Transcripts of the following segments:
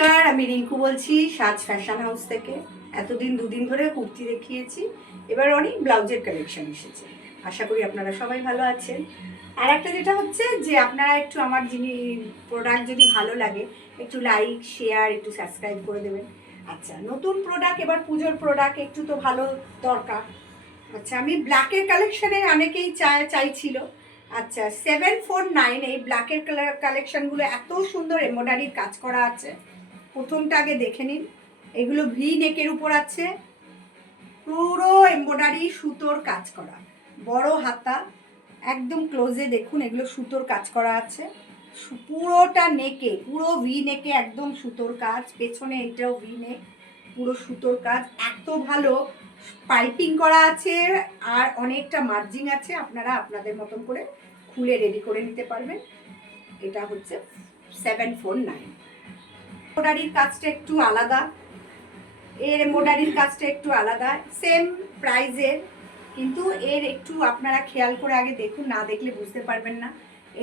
নমস্কার, আমি রিঙ্কু বলছি সাজ ফ্যাশন হাউস থেকে। এতদিন দুদিন ধরে কুর্তি দেখিয়েছি, এবার অনেক ব্লাউজের কালেকশন এসেছে। আশা করি আপনারা সবাই ভালো আছেন। আর একটা যেটা হচ্ছে যে আপনারা একটু আমার প্রোডাক্ট যদি ভালো লাগে একটু লাইক শেয়ার একটু সাবস্ক্রাইব করে দেবেন। আচ্ছা, নতুন প্রোডাক্ট, এবার পুজোর প্রোডাক্ট একটু তো ভালো দরকার। আচ্ছা, আমি ব্ল্যাকের কালেকশানে অনেকেই চাইছিল। আচ্ছা, 749 এই ব্ল্যাকের কালেকশানগুলো এত সুন্দর এমব্রয়ডারির কাজ করা আছে। প্রথমটা আগে দেখে নিন। এগুলো ভি নেকের উপর আছে, পুরো এমব্রয়ডারি সুতোর কাজ করা, বড় হাতা, একদম ক্লোজে দেখুন। এগুলো সুতোর কাজ করা আছে পুরোটা নেকে, পুরো ভি নেকে একদম সুতোর কাজ। পেছনে এটাও ভি নেক, পুরো সুতোর কাজ, এত ভালো পাইপিং করা আছে আর অনেকটা মার্জিং আছে। আপনারা আপনাদের মতন করে খুলে রেডি করে নিতে পারবেন। এটা হচ্ছে 749। এমব্রয়ডারির কাজটা একটু আলাদা, এর এমব্রয়ডারির কাজটা একটু আলাদা, সেম প্রাইজের, কিন্তু এর একটু আপনারা খেয়াল করে আগে দেখুন, না দেখলে বুঝতে পারবেন না।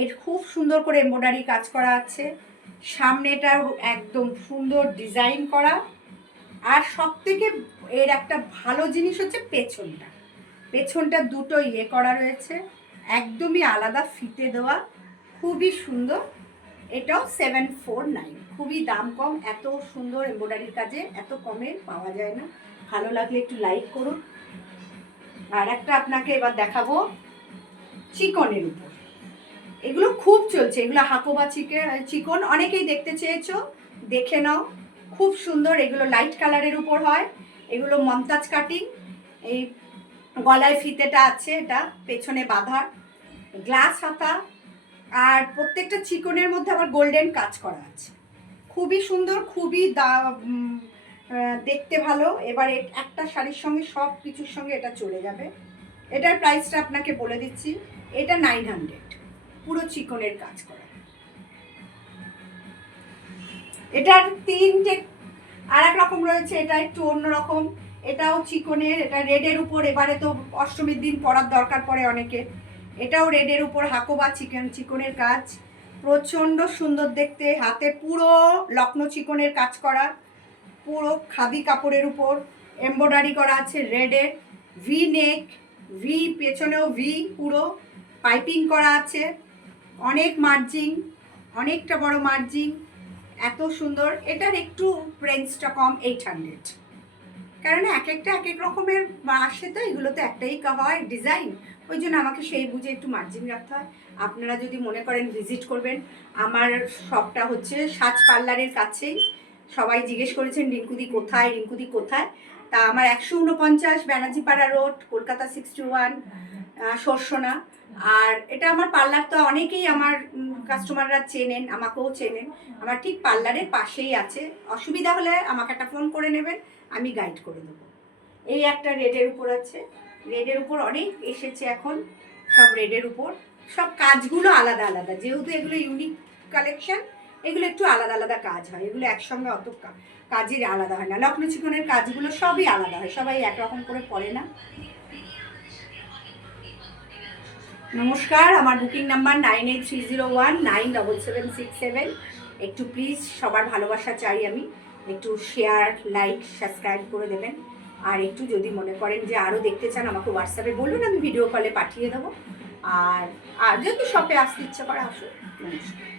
এর খুব সুন্দর করে এমব্রয়ডারি কাজ করা আছে, সামনেটা একদম সুন্দর ডিজাইন করা। আর সব থেকে এর একটা ভালো জিনিস হচ্ছে পেছনটা দুটো করা রয়েছে, একদমই আলাদা ফিতে দেওয়া, খুবই সুন্দর। এটাও 749, খুবই দাম কম। এত সুন্দর এমব্রয়ডারির কাজে এত কমে পাওয়া যায় না। ভালো লাগলে একটু লাইক করুন। আর একটা আপনাকে এবার দেখাবো চিকনের উপর। এগুলো খুব চলছে, এগুলো হাকোবা চিকন, অনেকেই দেখতে চেয়েছো, দেখে নাও, খুব সুন্দর। এগুলো লাইট কালারের উপর হয়, এগুলো মমতাজ কাটিং। এই গলায় ফিতেটা আছে, এটা পেছনে বাঁধা, গ্লাস হাতা, আর প্রত্যেকটা চিকনের মধ্যে আবার গোল্ডেন কাজ করা আছে। খুবই সুন্দর, খুবই দেখতে ভালো। এবার একটা শাড়ির সঙ্গে সব কিছুর সঙ্গে এটা চলে যাবে। এটার প্রাইসটা আপনাকে বলে দিচ্ছি, এটা 900, পুরো চিকনের কাজ করা। এটার তিনটে আর এক রকম রয়েছে, এটা একটু অন্যরকম, এটাও চিকনের, এটা রেডের উপর। এবারে তো অষ্টমীর দিন পরার দরকার পড়ে অনেকে। এটাও রেডের উপর হাকোবা চিকনের কাজ, প্রচণ্ড সুন্দর দেখতে। হাতে পুরো লক্ষ্ণৌ চিকনের কাজ করা, পুরো খাদি কাপড়ের উপর এমব্রয়ডারি করা আছে রেডের। ভি নেক, ভি পেছনেও ভি, পুরো পাইপিং করা আছে, অনেক মার্জিং, অনেকটা বড় মার্জিং, এত সুন্দর। এটার একটু প্রাইসটা কম, 800, কারণ এক একটা এক এক রকমের আসে, তো এগুলো তো একটাই হয় ডিজাইন, ওই জন্য আমাকে সেই বুঝে একটু মার্জিন রাখতে হয়। আপনারা যদি মনে করেন ভিজিট করবেন, আমার শপটা হচ্ছে সাজ পার্লারের কাছেই। সবাই জিজ্ঞেস করেছেন রিঙ্কুদি কোথায়, রিঙ্কুদি কোথায়। তা আমার 149 ব্যানার্জিপাড়া রোড, কলকাতা 61, সরসোনা। আর এটা আমার পার্লার, তো অনেকেই আমার কাস্টমাররা চেনেন, আমাকেও চেনেন। আমার ঠিক পার্লারের পাশেই আছে, অসুবিধা হলে আমাকে একটা ফোন করে নেবেন, আমি গাইড করে দেবো। এই একটা রেডের উপর আছে, রেডের উপর অনেক এসেছে এখন, সব রেডের উপর। সব কাজগুলো আলাদা আলাদা, যেহেতু এগুলো ইউনিক কালেকশন, এগুলো একটু আলাদা আলাদা কাজ হয়, এগুলো একসঙ্গে অত কাজের আলাদা হয় না। লক্ষ্ণৌ চিকনের কাজগুলো সবই আলাদা হয়, সবাই একরকম করে পড়ে না। নমস্কার, আমার বুকিং নাম্বার 9830197767। একটু প্লিজ সবার ভালোবাসা চাই আমি, একটু শেয়ার লাইক সাবস্ক্রাইব করে দেবেন। আর একটু যদি মনে করেন যে আরও দেখতে চান, আমাকে হোয়াটসঅ্যাপে বলুন, আমি ভিডিও কলে পাঠিয়ে দেবো। আর যদি শপে আসতে ইচ্ছা করে আসুন। নমস্কার।